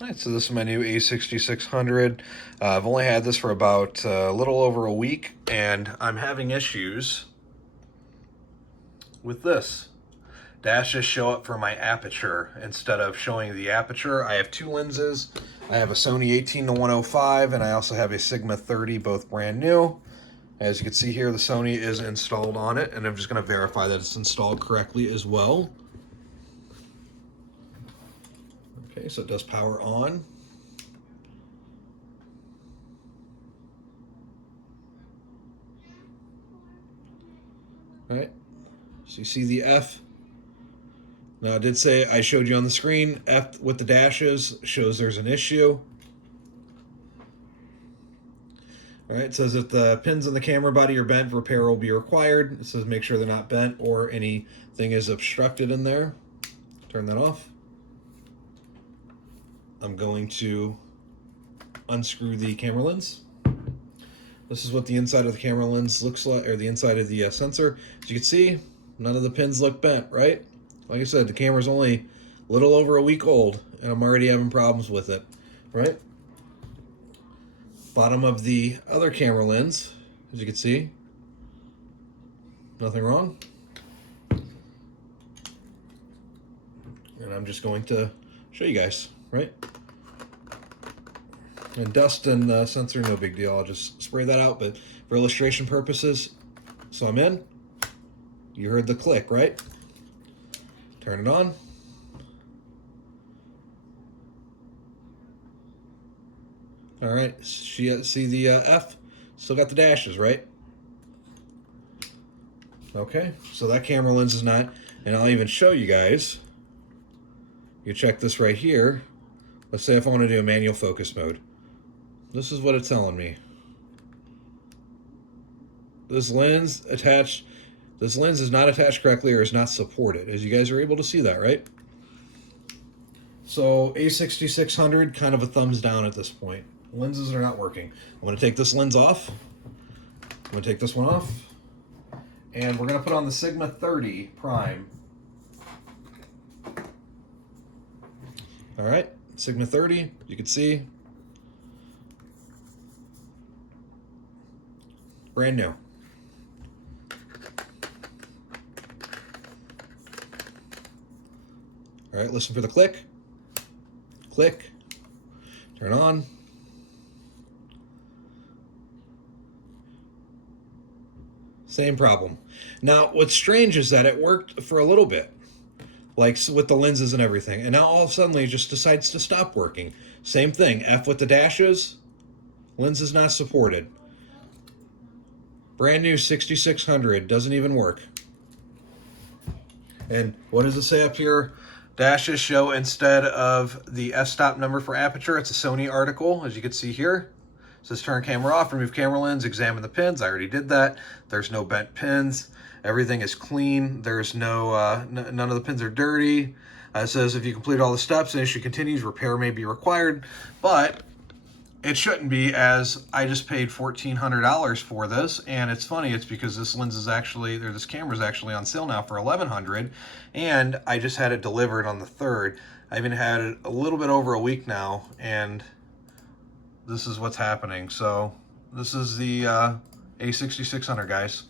Alright, so this is my new A6600. I've only had this for about a little over a week, and I'm having issues with this. Dashes show up for my aperture instead of showing the aperture. I have two lenses. I have a Sony 18-105, and I also have a Sigma 30, both brand new. As you can see here, the Sony is installed on it, and I'm just going to verify that it's installed correctly as well. Okay, so it does power on. All right, so you see the F. Now, I did say, I showed you on the screen, F with the dashes shows there's an issue. All right, it says if the pins on the camera body are bent, repair will be required. It says make sure they're not bent or anything is obstructed in there. Turn that off. I'm going to unscrew the camera lens. This is what the inside of the camera lens looks like, or the inside of the sensor. As you can see, none of the pins look bent, right? Like I said, the camera's only a little over a week old, and I'm already having problems with it, right? Bottom of the other camera lens, as you can see, nothing wrong. And I'm just going to show you guys, right? And dust and sensor, no big deal. I'll just spray that out, but for illustration purposes, so I'm in. You heard the click, right? Turn it on. All right, see the F? Still got the dashes, right? Okay, so that camera lens is not, and I'll even show you guys. You check this right here. Let's say if I want to do a manual focus mode. This is what it's telling me. This lens is not attached correctly or is not supported. As you guys are able to see that, right? So A6600, kind of a thumbs down at this point. Lenses are not working. I'm going to take this lens off. I'm going to take this one off. And we're going to put on the Sigma 30 Prime. All right, Sigma 30, you can see. Brand new. All right, listen for the click. Click. Turn on. Same problem. Now, what's strange is that it worked for a little bit, like with the lenses and everything, and now all of a sudden it just decides to stop working. Same thing, F with the dashes, lens is not supported. Brand new 6600, doesn't even work. And what does it say up here? Dashes show instead of the f-stop number for aperture. It's a Sony article, as you can see here. It says turn camera off, remove camera lens, examine the pins. I already did that. There's no bent pins. Everything is clean. There's no, none of the pins are dirty. It says if you complete all the steps and issue continues, repair may be required. But it shouldn't be, as I just paid $1,400 for this, and it's funny, it's because this lens is actually, or this camera is actually on sale now for $1,100, and I just had it delivered on the 3rd. I've even had it a little bit over a week now, and this is what's happening. So this is the A6600, guys.